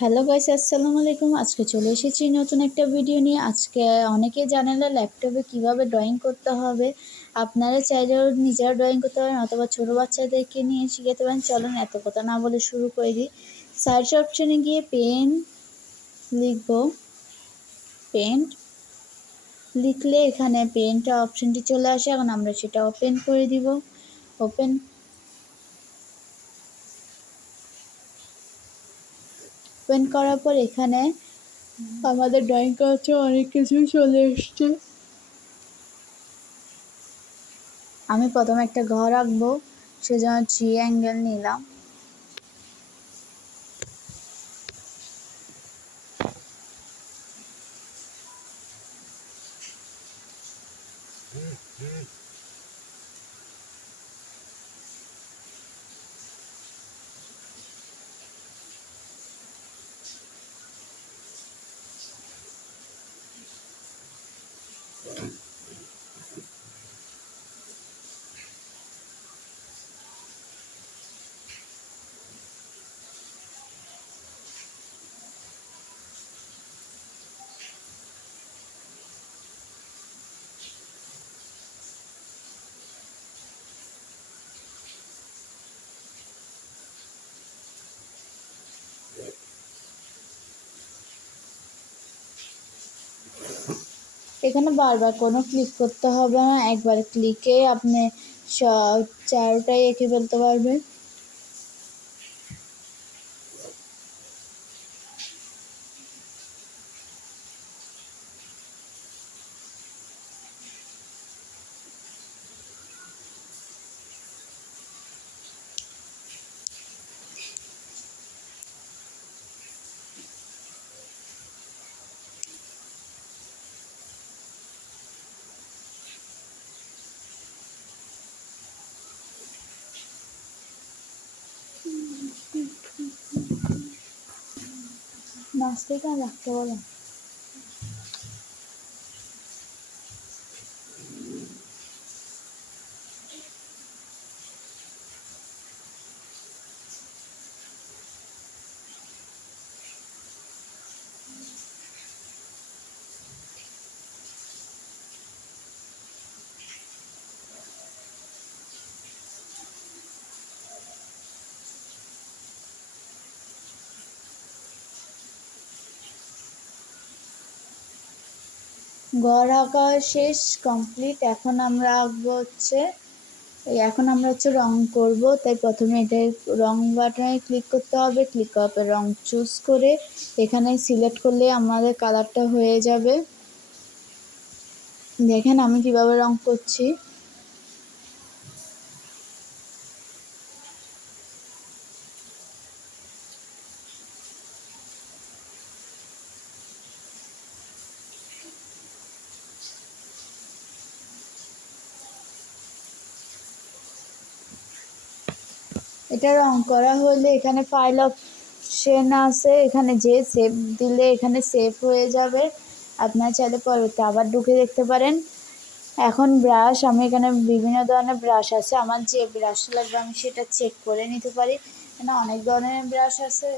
Hello guys, আসসালামু আলাইকুম। আজকে চলে এসেছি নতুন একটা ভিডিও নিয়ে। আজকে অনেকেই জানেন না ল্যাপটপে কিভাবে ড্রয়িং করতে হবে। আপনারা চাইলেও নিজেরা ড্রয়িং করতে পারেন অথবা ছোটো বাচ্চাদেরকে নিয়ে শিখাতে পারেন। চলুন এত কথা না বলে শুরু করে দিই। সার্চ অপশানে গিয়ে পেন লিখব। পেন্ট লিখলে এখানে পেনটা অপশানটি চলে আসে। এখন আমরা সেটা ওপেন করে দিব। ওপেন করার পর এখানে আমাদের ড্রয়িং করার জন্য অনেক কিছুই চলে এসছে। আমি প্রথমে একটা ঘর আঁকবো, সেজন্য 3 অ্যাঙ্গেল নিলাম। এখানে বারবার কোনো ক্লিক করতে হবে না, একবার ক্লিকে আপনি চারোটাই এঁকে ফেলতে পারবেন। নাচতে কেন রাখতে বলেন। ঘর আঁকা শেষ, কমপ্লিট। এখন আমরা আঁকবো রং করব। তাই প্রথমে এটা রং বাটনে ক্লিক করতে হবে। ক্লিক করার পর রং চুজ করে এখানে সিলেক্ট করলে আমাদের কালারটা হয়ে যাবে। দেখেন আমি কিভাবে রং করছি। এটা রং করা হলে এখানে ফাইল অপশন আছে, এখানে যে সেভ দিলে এখানে সেভ হয়ে যাবে। আপনারা চাইলে পরবর্তী আবার ঢুকে দেখতে পারেন। এখন ব্রাশ, আমি এখানে বিভিন্ন ধরনের ব্রাশ আছে, আমার যে ব্রাশটা লাগবে আমি সেটা চেক করে নিতে পারি। এখানে অনেক ধরনের ব্রাশ আছে,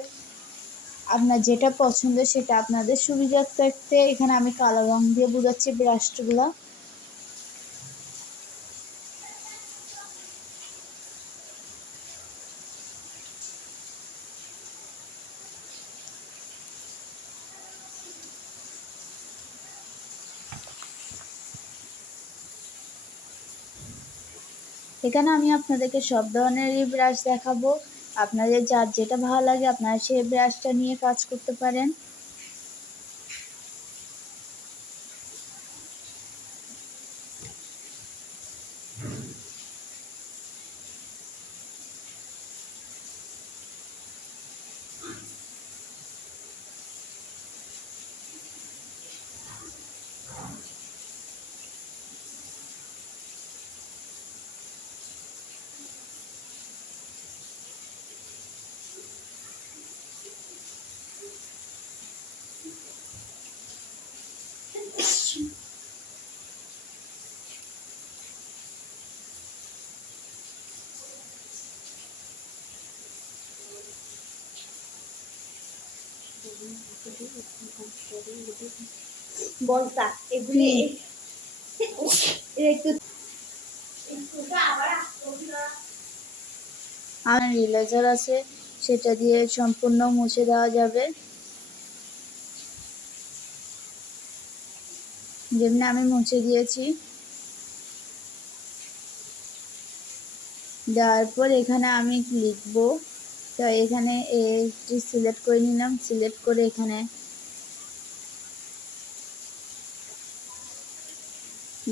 আপনার যেটা পছন্দ সেটা আপনাদের সুবিধার্থে। এখানে আমি কালো রং দিয়ে বোঝাচ্ছি ব্রাশগুলো। এখানে আমি আপনাদেরকে সব ধরনেরই ব্রাশ দেখাবো। আপনাদের যার যেটা ভালো লাগে আপনারা সেই ব্রাশটা নিয়ে কাজ করতে পারেন। বলতা এগুলি একটু আর রিলেজার আছে, সেটা দিয়ে সম্পূর্ণ মুছে দেওয়া যাবে। যেমনি আমি মুছে দিয়েছি। দেওয়ার পর এখানে আমি লিখব, তো এখানে এটি সিলেক্ট করে নিলাম। সিলেক্ট করে এখানে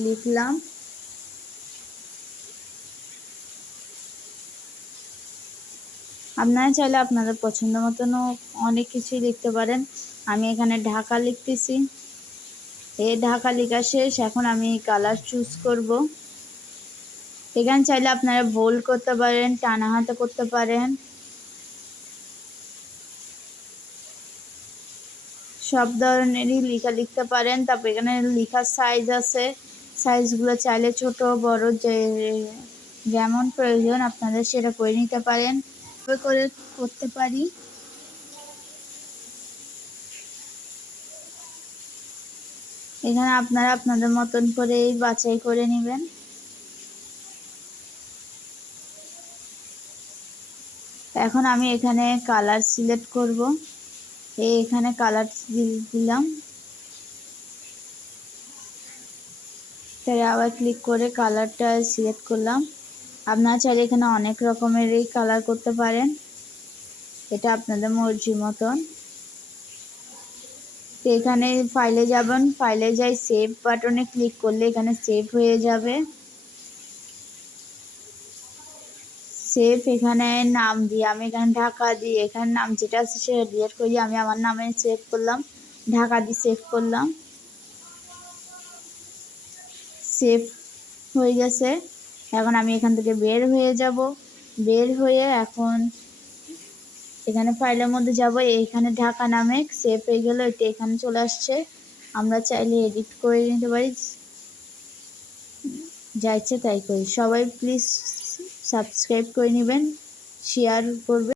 লিখলাম। আপনারা চাইলে আপনাদের পছন্দ মতনও অনেক কিছুই লিখতে পারেন। আমি এখানে ঢাকা লিখতেছি। এই ঢাকা লেখা শেষ। এখন আমি কালার চুজ করব। এখানে চাইলে আপনারা বোল্ড করতে পারেন, টানা হাতে করতে পারেন, সব ধরনেরই লেখা লিখতে পারেন। তারপর এখানে লেখার সাইজ আছে, সাইজগুলো চাইলে ছোট বড় যেমন প্রয়োজন আপনাদের সেটা করে নিতে পারেন। করে করতে পারি। এখানে আপনারা আপনাদের মতন করে বাছাই করে নেবেন। এখন আমি এখানে কালার সিলেক্ট করব। এখানে কালার দিলাম। তাই আবার ক্লিক করে কালারটা সিলেক্ট করলাম। আপনারা চাইলে এখানে অনেক রকমেরই কালার করতে পারেন, এটা আপনাদের মর্জি মতন। তো এখানে ফাইলে যাবেন, ফাইলে যাই সেভ বাটনে ক্লিক করলে এখানে সেভ হয়ে যাবে। সেভ এখানে নাম দিয়ে আমি এখানে ঢাকা দিয়ে এখানে নাম যেটা আছে সেটা ডিলিট করে আমি আমার নামে সেভ করলাম, ঢাকা দিয়ে সেভ করলাম। সেভ হয়ে গেছে। এখন আমি এখান থেকে বের হয়ে যাব। বের হয়ে এখন এখানে ফাইলের মধ্যে যাব। এখানে ঢাকা নামে সেভ হয়ে গেল, এটা এখানে চলে আসছে। আমরা চাইলে এডিট করে নিতে পারি, যা ইচ্ছে তাই করি। সবাই প্লিজ সাবস্ক্রাইব করে নেবেন, শেয়ার করবেন।